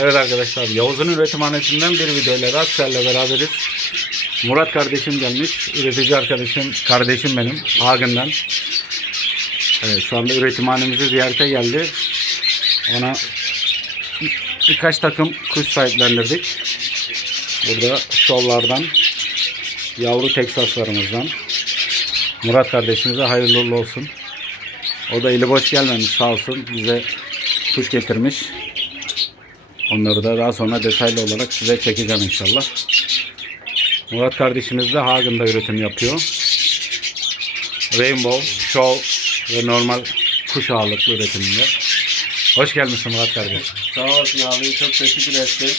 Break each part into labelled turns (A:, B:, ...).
A: Evet arkadaşlar Yavuz'un üretimhanesinden bir videoyla daha sizlerle beraberiz. Murat kardeşim gelmiş. Üretici arkadaşım, kardeşim benim. Hagen'den. Evet, şu anda üretimhanemizi ziyarete geldi. Ona birkaç takım kuş sahiplendirdik. Burada şollardan, yavru teksaslarımızdan. Murat kardeşimize hayırlı olsun. O da eli boş gelmemiş sağ olsun. Bize kuş getirmiş. Onları da daha sonra detaylı olarak size çekeceğim inşallah. Murat kardeşimiz de Hagen'da üretim yapıyor. Rainbow, Show ve normal kuş ağırlıklı üretiminde. Hoş gelmişsin Murat kardeş.
B: Sağ olsun abi çok teşekkür ettim.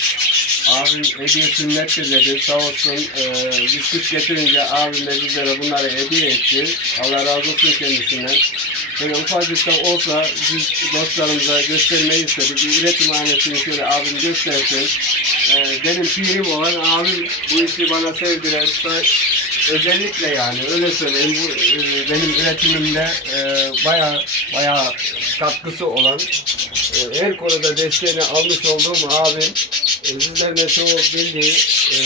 B: Abim hediye sünnettir dedi. Sağ olsun e, biz kuş getirince abim de bizlere bunları hediye etti. Allah razı olsun kendisinden. Böyle ufacık da olsa biz dostlarımıza göstermeyi istedik. Bir üretimhanesini şöyle abim göstersin. E, benim pirim olan abim bu işi bana sevdiren özellikle yani öyle söyleyeyim bu e, benim üretimimde e, baya baya katkısı olan e, her konuda desteğini almış olduğum abim e, sizlerin de çoğu bildiği e,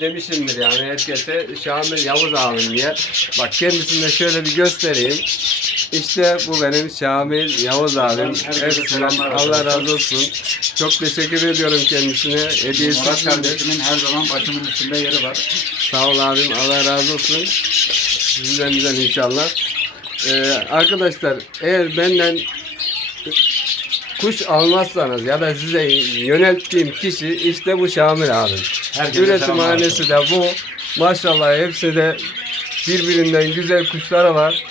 B: demişimdir yani herkese Şamil Yavuz abim diye. Bak kendisini de şöyle bir göstereyim. İşte bu benim Şamil Yavuz abim.
A: Herkese selamlar
B: Allah razı olsun. Çok teşekkür ediyorum kendisine. Hediyesi
A: Murat kardeşimin her zaman başımın üstünde yeri var.
B: Sağ ol abim. Allah razı olsun. Sizden güzel inşallah. Ee, arkadaşlar eğer benden kuş almazsanız ya da size yönelttiğim kişi işte bu Şamil abim.
A: Herkese
B: Üretimhanesi de bu. Maşallah hepsi de birbirinden güzel kuşları var.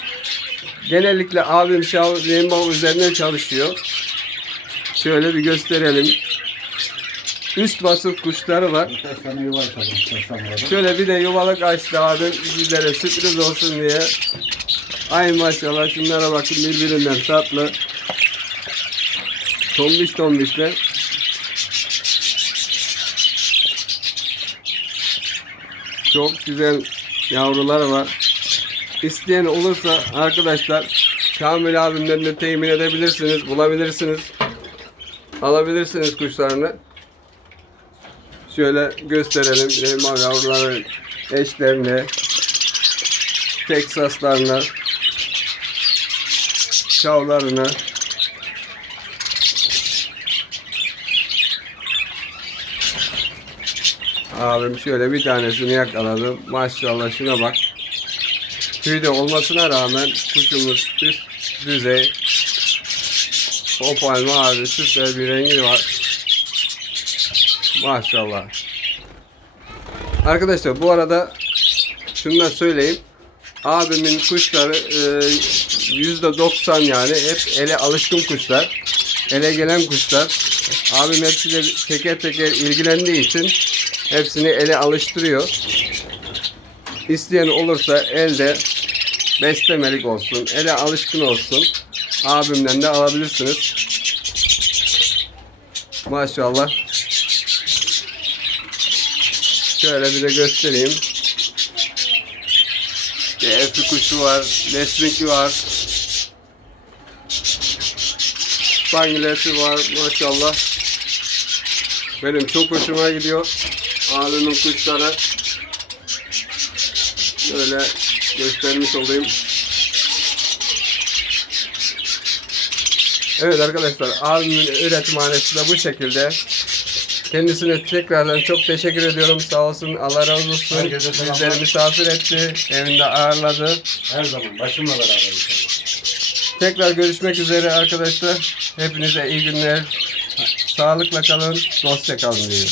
B: Genellikle abim Şav Rainbow üzerine çalışıyor. Şöyle bir gösterelim. Üst vasıf kuşları var. Şöyle bir de yuvalık açtı abim sizlere sürpriz olsun diye. Ay maşallah şunlara bakın birbirinden tatlı. Tombiş tombişler. Çok güzel yavruları var. İsteyen olursa arkadaşlar Kamil abimden de temin edebilirsiniz, bulabilirsiniz. Alabilirsiniz kuşlarını. Şöyle gösterelim Reyman yavruları eşlerini, Teksaslarını, şavlarını. Abim şöyle bir tanesini yakaladım. Maşallah şuna bak. Tüy olmasına rağmen kuşumuz üst düzey. Opal mavi süper bir rengi var. Maşallah. Arkadaşlar bu arada şunu da söyleyeyim. Abimin kuşları e, yüzde 90 yani hep ele alışkın kuşlar. Ele gelen kuşlar. Abim hepsiyle teker teker ilgilendiği için hepsini ele alıştırıyor. İsteyen olursa elde beslemelik olsun, ele alışkın olsun. Abimden de alabilirsiniz. Maşallah. Şöyle bir de göstereyim. Efi kuşu var, lesbiki var. Spangilesi var maşallah. Benim çok hoşuma gidiyor. Abimin kuşları. Şöyle göstermiş olayım. Evet arkadaşlar abimin üretimhanesi de bu şekilde. Kendisine tekrardan çok teşekkür ediyorum. Sağ olsun. Allah razı olsun. Bizleri misafir etti. Evinde ağırladı.
A: Her zaman başımla beraber inşallah.
B: Tekrar görüşmek üzere arkadaşlar. Hepinize iyi günler. Sağlıkla kalın. Dostça kalın diyorum.